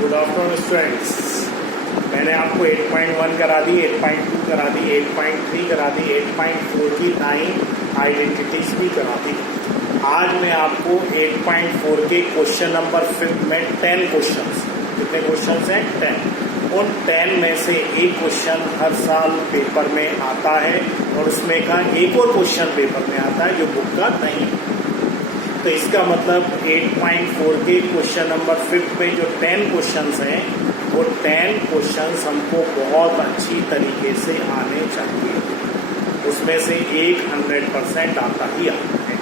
Good afternoon students. मैंने आपको 8.1 करा दी, 8.2 करा दी, 8.3 करा दी, 8.4 की 9 आइडेंटिटीज भी करा दी। आज मैं आपको 8.4 के क्वेश्चन नंबर 5 में 10 क्वेश्चंस, कितने क्वेश्चंस हैं 10, उन 10 में से एक क्वेश्चन हर साल पेपर में आता है और उसमें का एक और क्वेश्चन पेपर में आता है जो बुक का नहीं। तो इसका मतलब 8.4 के क्वेश्चन नंबर 5 में जो 10 क्वेश्चंस हैं वो 10 क्वेश्चंस हमको बहुत अच्छी तरीके से आने चाहिए। उसमें से एक 100% आता ही आता है।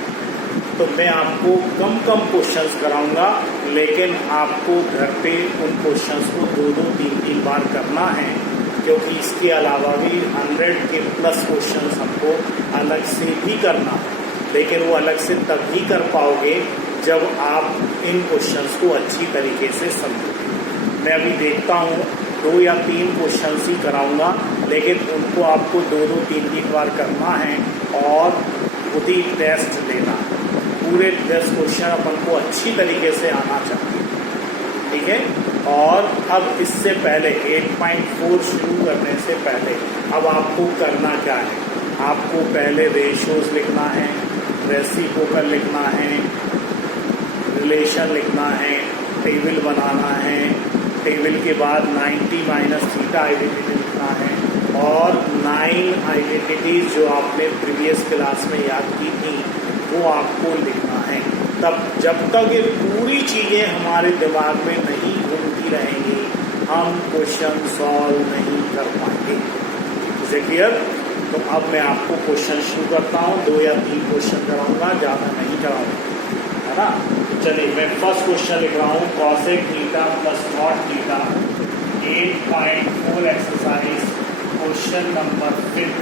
तो मैं आपको कम क्वेश्चंस कराऊंगा, लेकिन आपको घर पे उन क्वेश्चंस को 2-2, 3-3 बार करना है, क्योंकि इसके अलावा भी 100 के प्लस क्वेश्चंस हमको अलग से भी करना है। लेकिन वो अलग से तभी कर पाओगे जब आप इन क्वेश्चंस को अच्छी तरीके से समझोगे। मैं अभी देखता हूँ 2 या 3 क्वेश्चंस ही कराऊंगा, लेकिन उनको आपको 2-2, 3-3 बार करना है और खुद ही टेस्ट लेना है। पूरे 10 क्वेश्चन अपन को अच्छी तरीके से आना चाहिए, ठीक है। और अब इससे पहले 8.4 शुरू करने से पहले अब आपको करना क्या है, आपको पहले रेशियोज लिखना है, रेसिप्रोकल लिखना है, रिलेशन लिखना है, टेबल बनाना है, टेबल के बाद 90 माइनस थीटा आइडेंटिटी लिखना है और 9 आइडेंटिटीज जो आपने प्रीवियस क्लास में याद की थी वो आपको लिखना है। तब जब तक ये पूरी चीज़ें हमारे दिमाग में नहीं घूमती रहेंगी हम क्वेश्चन सॉल्व नहीं कर पाएंगे। Is it clear? तो अब मैं आपको क्वेश्चन शुरू करता हूँ। 2 या 3 क्वेश्चन कराऊंगा, ज़्यादा नहीं कराऊंगा, है ना। चलिए मैं फर्स्ट क्वेश्चन लिख रहा हूँ, cosec theta plus cot theta, 8.4 exercise, question number 5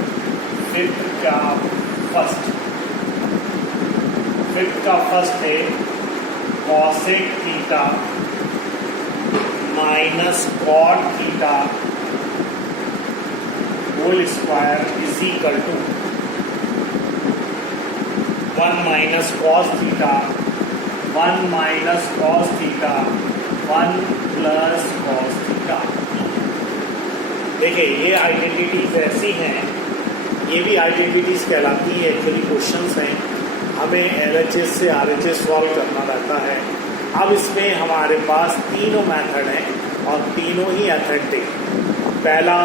का फर्स्ट है cosec theta minus cot theta whole square is equal to 1 minus cos theta 1 minus cos theta 1 plus cos theta. देखिए ये आइडेंटिटीज ऐसी हैं, ये भी आइडेंटिटीज कहलाती है, एक्चुअली क्वेश्चंस हैं। हमें LHS से RHS सॉल्व करना रहता है। अब इसमें हमारे पास तीनों मेथड हैं और तीनों ही एथेंटिक। पहला,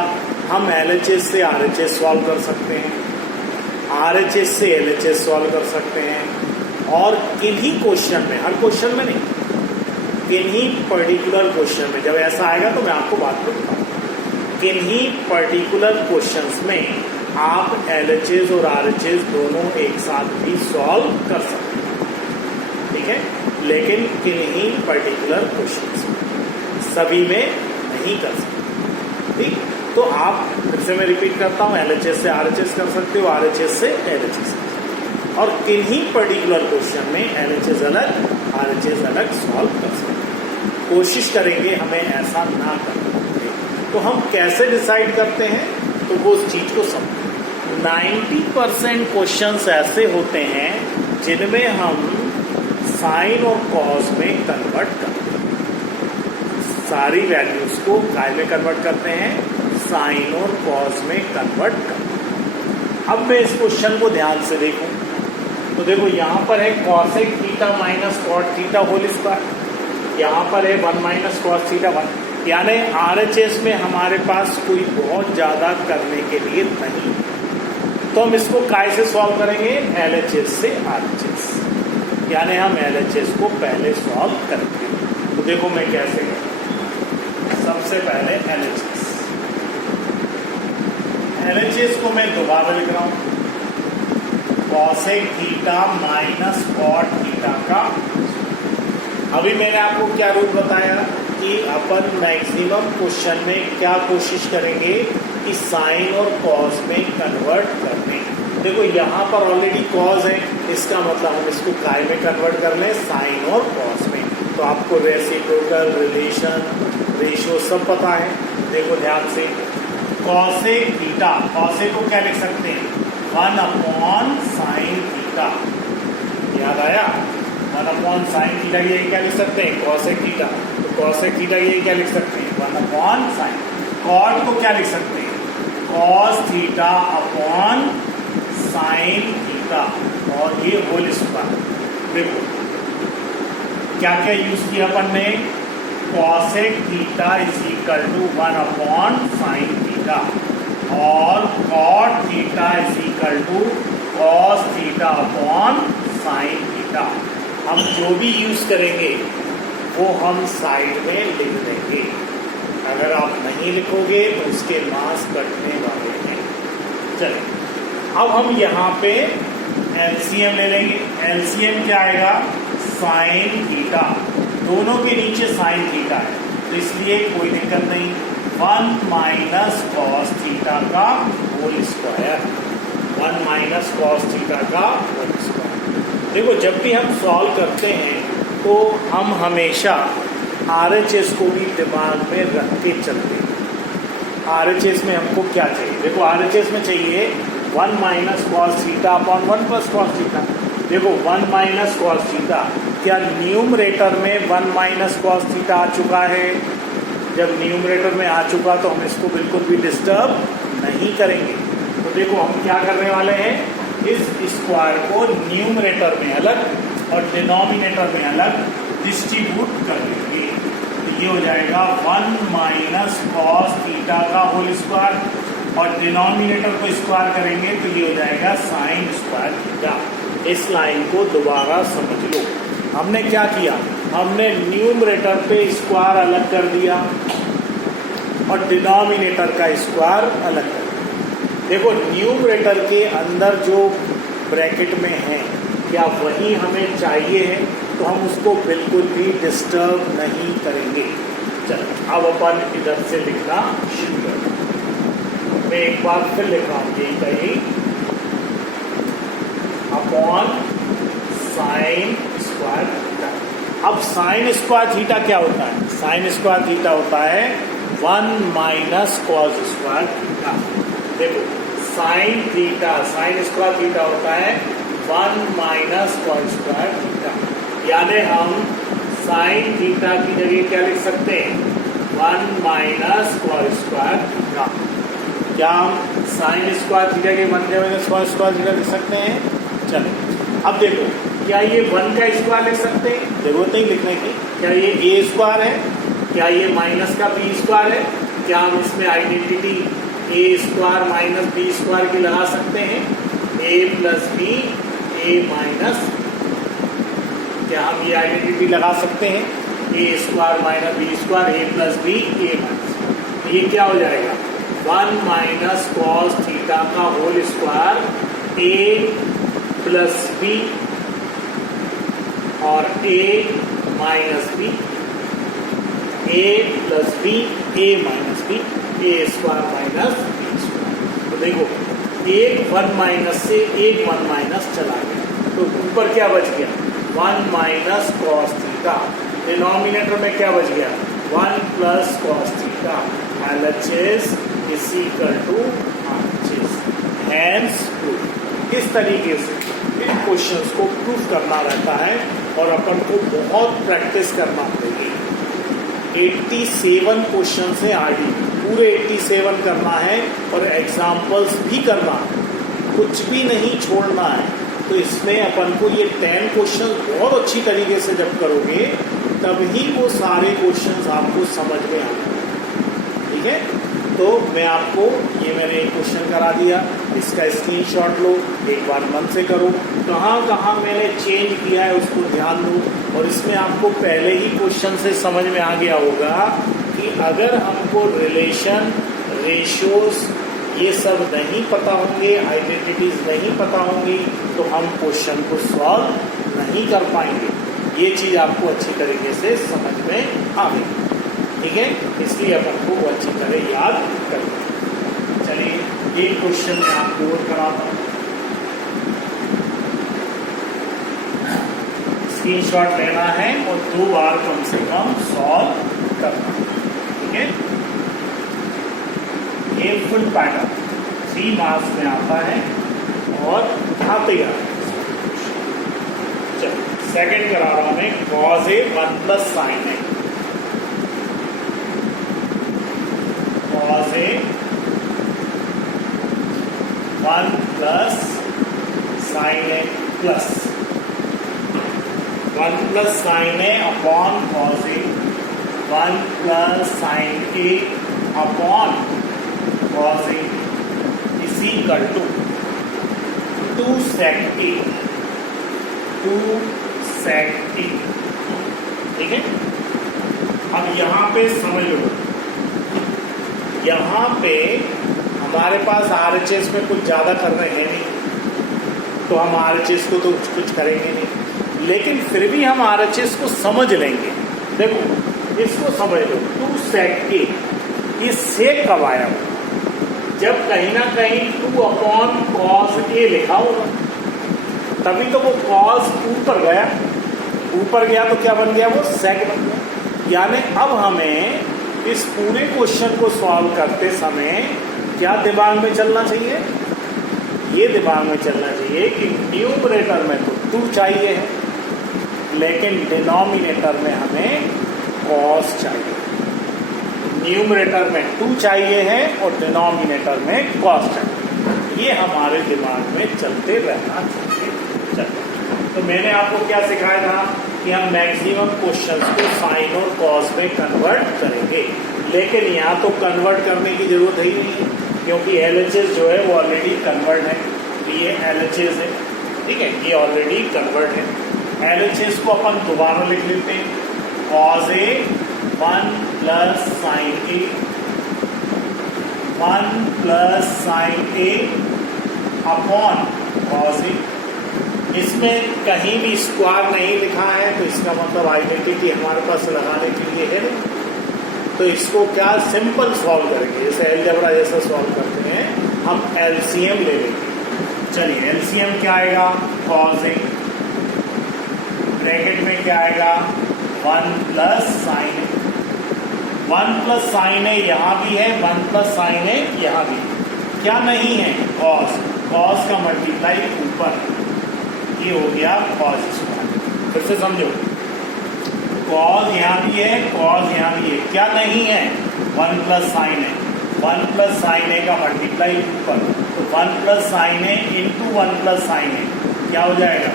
हम LHS से RHS सॉल्व कर सकते हैं, RHS से LHS सॉल्व कर सकते हैं, और किन्हीं क्वेश्चन में, हर क्वेश्चन में नहीं, किन्हीं पर्टिकुलर क्वेश्चन में, जब ऐसा आएगा तो मैं आपको बात में बताऊंगा, किन्हीं पर्टिकुलर क्वेश्चंस में आप LHS और RHS दोनों एक साथ भी सॉल्व कर सकते हैं, ठीक है। लेकिन किन्हीं पर्टिकुलर क्वेश्चंस में, सभी में नहीं कर सकते, ठीक। तो आप फिर से मैं रिपीट करता हूँ, LHS से RHS कर सकते हो, RHS से LHS, और किन्हीं पर्टिकुलर क्वेश्चन में LHS अलग RHS अलग सॉल्व कर सकते हैं। कोशिश करेंगे हमें ऐसा ना करना। तो हम कैसे डिसाइड करते हैं, तो वो उस चीज को समझें। 90% क्वेश्चंस ऐसे होते हैं जिनमें हम साइन और कॉस में कन्वर्ट करते हैं। सारी वैल्यूज को काय में कन्वर्ट करते हैं, साइन और कॉस में कन्वर्ट करते हैं। अब मैं इस क्वेश्चन को ध्यान से देखूं तो देखो यहाँ पर है cosec theta minus cot theta whole square, यहाँ पर है 1 माइनस कॉस थीटा 1, यानी RHS में हमारे पास कोई बहुत ज़्यादा करने के लिए नहीं। तो हम इसको काय से सॉल्व करेंगे, LHS से RHS, यानी हम LHS को पहले सॉल्व करेंगे। तो देखो मैं कैसे करूँ। सबसे पहले LHS को मैं दोबारा लिख रहा हूँ, cosec theta minus cot theta का। अभी मैंने आपको क्या रूल बताया कि अपन मैक्सिमम क्वेश्चन में क्या कोशिश करेंगे कि साइन और कॉस में कन्वर्ट करने। देखो यहाँ पर ऑलरेडी कॉस है, इसका मतलब हम इसको काय में कन्वर्ट कर लें, साइन और कॉस में। तो आपको रेसिप्रोकल, रिलेशन, रेशियो सब पता है। देखो ध्यान से, कॉसेक थीटा, कॉसेक को क्या लिख सकते हैं, 1 साइन थीटा, याद आया, 1 साइन थीटा, ये क्या लिख सकते हैं, कॉसेक थीटा। कॉसेक थीटा ये क्या लिख सकते हैं 1 अपॉन साइन। कॉट को क्या लिख सकते हैं cos theta upon sine theta और ये होल स्क्वायर। देखो क्या क्या यूज किया अपन ने cosec theta is equal to 1 upon sine theta और cot theta is equal to cos theta upon sine theta. हम जो भी यूज करेंगे वो हम साइड में लिख देंगे। अगर आप नहीं लिखोगे तो उसके मार्क्स कटने वाले हैं। चलिए अब हम यहाँ पे एलसीएम ले लेंगे। एलसीएम क्या आएगा साइन थीटा, दोनों के नीचे साइन थीटा है तो इसलिए कोई दिक्कत नहीं। 1 माइनस कॉस थीटा का whole square, 1 minus cos theta का होल स्क्वायर। देखो जब भी हम सॉल्व करते हैं तो हम हमेशा RHS को भी दिमाग में रख के चलते हैं। RHS में हमको क्या चाहिए देखो RHS में चाहिए 1 minus cos theta upon 1 plus cos theta. देखो 1 माइनस कॉस थीटा क्या न्यूमरेटर में 1 माइनस कॉस थीटा आ चुका है। जब न्यूमरेटर में आ चुका तो हम इसको बिल्कुल भी डिस्टर्ब नहीं करेंगे। तो देखो हम क्या करने वाले हैं इस स्क्वायर को न्यूमरेटर में अलग और डिनोमिनेटर में अलग डिस्ट्रीब्यूट कर देंगे। तो ये हो जाएगा 1 माइनस कॉस थीटा का होल स्क्वायर और डिनोमिनेटर को स्क्वायर करेंगे तो ये हो जाएगा साइन स्क्वायर थीटा। इस लाइन को दोबारा समझ लो। हमने क्या किया हमने न्यूमरेटर पे स्क्वायर अलग कर दिया और डिनोमिनेटर का स्क्वायर अलग कर दिया। देखो न्यूमरेटर के अंदर जो ब्रैकेट में है क्या वही हमें चाहिए है तो हम उसको बिल्कुल भी डिस्टर्ब नहीं करेंगे। चलो अब अपन इधर से लिखना शुरू करें। मैं एक बार फिर लिख रहा हूँ यही कहीं अपॉन साइन स्क्वायर थीटा। अब साइन स्क्वायर थीटा क्या होता है साइन स्क्वायर थीटा होता है 1 माइनस कॉस स्क्वायर थीटा। देखो sine theta sine square theta होता है 1 माइनस कॉस स्क्वायर थीटा। यानी हम साइन थीटा की जगह क्या लिख सकते हैं 1 माइनस कॉस स्क्वायर थीटा। क्या हम साइन स्क्वायर थीटा के 1 माइनस कॉस स्क्वायर थीटा लिख सकते हैं। चलो अब देखो क्या ये 1 का स्क्वायर लिख सकते हैं जरूरत नहीं लिखने की। क्या ये ए स्क्वायर है क्या ये माइनस का बी स्क्वायर है। क्या हम इसमें आइडेंटिटी ए स्क्वायर माइनस बी स्क्वायर की लगा सकते हैं ए प्लस बी ए माइनस। क्या हम ये आइडेंटिटी लगा सकते हैं ए स्क्वायर माइनस बी स्क्वायर ए प्लस बी ए माइनस। ये क्या हो जाएगा 1 माइनस कॉस थीटा का होल स्क्वायर ए प्लस बी और ए माइनस बी ए प्लस बी ए माइनस बी ए स्क्वायर माइनस बी स्क्वायर। तो देखो एक 1 माइनस से एक 1 माइनस चला गया तो ऊपर क्या बच गया 1 माइनस कॉस थीटा। डिनोमिनेटर में क्या बच गया 1 plus cos theta. LHS is equal to RHS। Hence proof। इस तरीके से इन क्वेश्चंस को प्रूफ करना रहता है और अपन को बहुत प्रैक्टिस करना पड़ेगी। 87 क्वेश्चन से आगे पूरे 87 करना है और एग्जाम्पल्स भी करना है, कुछ भी नहीं छोड़ना है। तो इसमें अपन को ये 10 क्वेश्चन बहुत अच्छी तरीके से जब करोगे तभी वो सारे क्वेश्चंस आपको समझ में आएंगे। ठीक है तो मैं आपको ये मैंने एक क्वेश्चन करा दिया, इसका स्क्रीनशॉट लो, एक बार मन से करो, कहाँ कहाँ मैंने चेंज किया है उसको ध्यान दो। और इसमें आपको पहले ही क्वेश्चन से समझ में आ गया होगा कि अगर हमको रिलेशन रेशियोज ये सब नहीं पता होंगे, आइडेंटिटीज नहीं पता होंगी तो हम क्वेश्चन को सॉल्व नहीं कर पाएंगे। ये चीज़ आपको अच्छी तरीके से समझ में आ गई। ठीक है इसलिए अपन को वो अच्छी तरह याद करना। चलिए एक क्वेश्चन मैं आपको और कराता हूँ। स्क्रीनशॉट लेना है और 2 बार कम से कम सॉल्व करना। ठीक है ये फुल पैटर्न 3 मार्क्स में आता है और आते ही आता है। चलो सेकेंड करा रहा हूं मैं cos A 1 plus sine A। Plus 1 plus sine A upon cos A, 1 plus sine A upon cos A is equal to 2 sec A, 2 sec A. ठीक है, अब यहां पे समझ लो, यहां पे हमारे पास RHS में कुछ ज़्यादा कर रहे हैं नहीं, तो हम RHS को तो कुछ करेंगे नहीं, लेकिन फिर भी हम RHS को समझ लेंगे। देखो इसको समझ लो, 2 सेक ए, ये सेक कब आया हो? जब कहीं ना कहीं 2 अपॉन कॉस ए लिखा होगा, तभी तो वो कॉस ऊपर गया, ऊपर गया तो क्या बन गया? वो सेक बन गया। यानी अब हमें इस पूरे क्वेश्चन को सॉल्व करते समय क्या दिमाग में चलना चाहिए? ये दिमाग में चलना चाहिए कि न्यूमरेटर में तो 2 चाहिए है, लेकिन डिनोमिनेटर में हमें कॉस चाहिए। न्यूमरेटर में 2 चाहिए है और डिनोमिनेटर में कॉस चाहिए। ये हमारे दिमाग में चलते रहना चाहिए। तो मैंने आपको क्या सिखाया था कि हम मैक्सिमम क्वेश्चंस को साइन और कॉस में कन्वर्ट करेंगे, लेकिन यहाँ तो कन्वर्ट करने की जरूरत ही नहीं है, क्योंकि LHS जो है वो ऑलरेडी कन्वर्ट है। तो ये LHS है, ठीक है, ये ऑलरेडी कन्वर्ट है। LHS को अपन दोबारा लिख लेते हैं, cos A 1 plus sine A, 1 plus sine A upon cos ए। इसमें कहीं भी स्क्वायर नहीं लिखा है, तो इसका मतलब आइडेंटिटी हमारे पास लगाने के लिए है नहीं। तो इसको क्या सिंपल सॉल्व करेंगे, जैसे अलजेब्रा जैसा सॉल्व करते हैं, हम LCM ले लेंगे। चलिए LCM क्या आएगा? कॉस ए, ब्रैकेट में क्या आएगा? 1 प्लस साइन ए। 1 प्लस साइन ए यहाँ भी है, 1 प्लस साइन ए यहाँ भी। क्या नहीं है? कॉस। कॉस का मल्टीप्लाई ऊपर, ये हो गया कॉस स्क्वायर। फिर से समझो, कॉस यहाँ भी है, कॉस यहाँ भी है। क्या नहीं है? 1 प्लस साइन ए। 1 प्लस साइन ए का मल्टीप्लाई ऊपर, तो 1 प्लस साइन ए इंटू 1 प्लस साइन ए क्या हो जाएगा?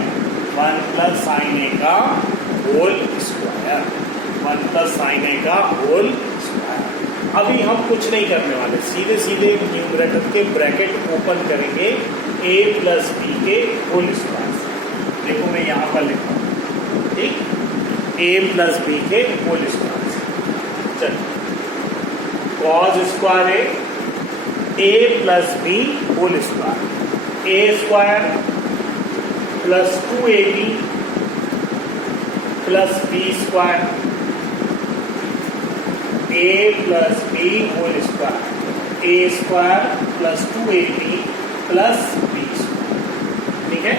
1 प्लस साइन ए का होल स्क्वायर, 1 प्लस साइन ए का होल स्क्वायर। अभी हम कुछ नहीं करने वाले, सीधे सीधे न्यूमरेटर के ब्रैकेट ओपन करेंगे a प्लस बी के होल स्क्वायर। देखो मैं यहाँ पर लिखा हूँ, ठीक, a प्लस बी के होल स्क्वायर। चलिए cos square A, a plus b whole square, a square plus 2ab plus b square, a plus b whole square, a square plus 2ab plus b square. ठीक है,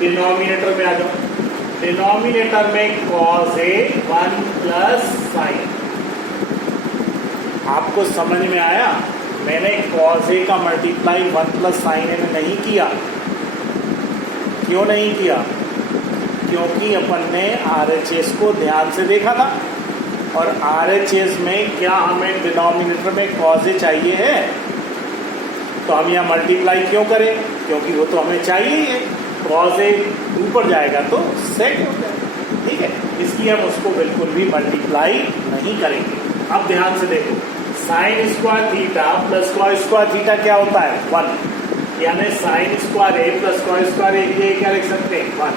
denominator में आ जाओ। Denominator में cos A 1 plus sign. आपको समझ में आया? मैंने कॉस ए का मल्टीप्लाई 1 प्लस साइन ए में नहीं किया। क्यों नहीं किया? क्योंकि अपन ने RHS को ध्यान से देखा था, और RHS में क्या हमें डिनोमिनेटर में कॉस ए चाहिए है, तो हम यहाँ मल्टीप्लाई क्यों करें? क्योंकि वो तो हमें चाहिए ही है। कॉस ए ऊपर जाएगा तो सेक हो जाएगा। ठीक है, इसलिए हम उसको बिल्कुल भी मल्टीप्लाई नहीं करेंगे। अब ध्यान से देखो, sign square theta plus cos square theta क्या होता है? 1। यानी साइन स्क्वायर ए प्लस कॉस स्क्वायर ए, ये क्या लिख सकते हैं? 1,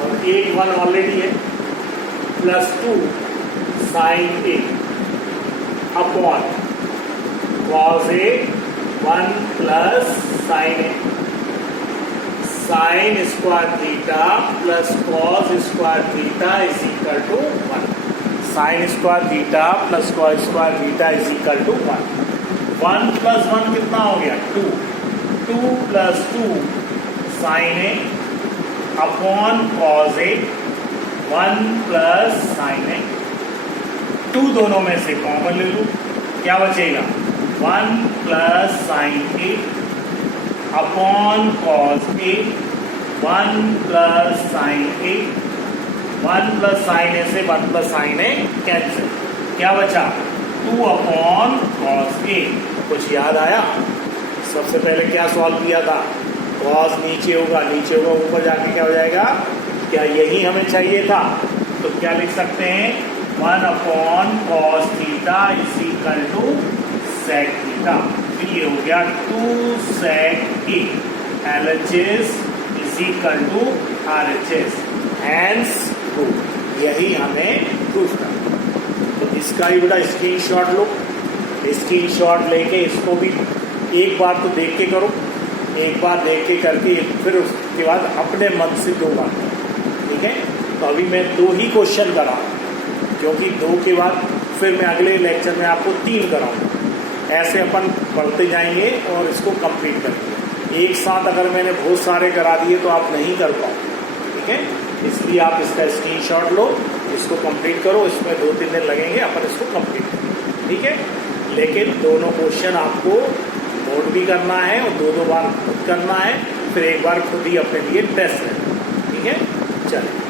और एक 1 ऑलरेडी है, plus 2 sine A upon cos A 1 plus sine A. Sine square theta plus cos square theta is equal to 1। Sine square theta plus cos square theta is equal to 1। 1 plus 1 कितना हो गया? 2। 2 plus 2 sine A upon cos A 1 plus sine A. 2 दोनों में से common ले लूँ, क्या बचेगा? 1 plus sine A upon cos A 1 plus sine A. 1 plus sine ए से 1 प्लस साइन ए कैंसिल, क्या बचा? 2 अपॉन कॉस ए। कुछ याद आया? सबसे पहले क्या सॉल्व किया था? कॉस नीचे होगा, ऊपर जाके क्या हो जाएगा, क्या यही हमें चाहिए था, तो क्या लिख सकते हैं 1 cos theta is equal to sec theta. तो ये हो गया 2 sec A, LHS is equal to RHS, hence proof. यही हमें प्रूफ करना। तो इसका ही बेटा स्क्रीनशॉट लो, स्क्रीनशॉट लेके इसको भी एक बार तो देख के करो, एक बार देख के करके फिर उसके बाद अपने मन से 2 बार, ठीक है। तो अभी मैं 2 ही क्वेश्चन करा, क्योंकि 2 के बाद फिर मैं अगले लेक्चर में आपको 3 कराऊंगा। ऐसे अपन पढ़ते जाएंगे और इसको कंप्लीट करेंगे। एक साथ अगर मैंने बहुत सारे करा दिए तो आप नहीं कर पाओगे, ठीक है। इसलिए आप इसका स्क्रीनशॉट लो, इसको कंप्लीट करो, इसमें 2-3 दिन लगेंगे, अपन इसको कंप्लीट करेंगे, ठीक है। लेकिन दोनों क्वेश्चन आपको नोट भी करना है और 2-2 बार खुद करना है, फिर एक बार खुद ही अपने लिए टेस्ट है, ठीक है। चलिए।